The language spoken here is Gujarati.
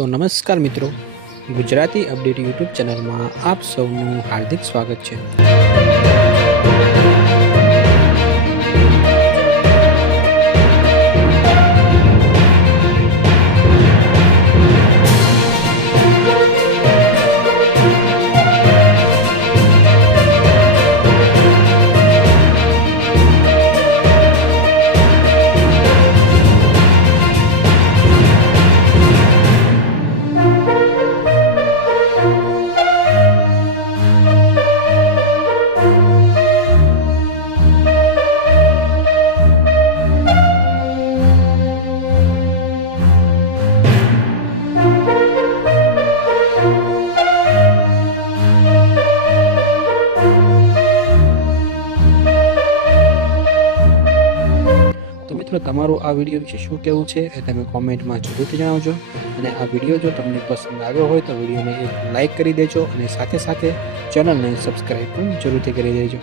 તો નમસ્કાર મિત્રો, ગુજરાતી અપડેટ યુટ્યુબ ચેનલમાં આપ સૌનું હાર્દિક સ્વાગત છે। તો મિત્રો, તમારું આ વિડીયો વિશે શું કહેવું છે એ તમે કોમેન્ટમાં જરૂરથી જણાવજો। અને આ વિડીયો જો તમને પસંદ આવ્યો હોય તો વિડીયોને એક લાઇક કરી દેજો અને સાથે સાથે ચેનલને સબસ્ક્રાઈબ પણ જરૂરથી કરી દેજો।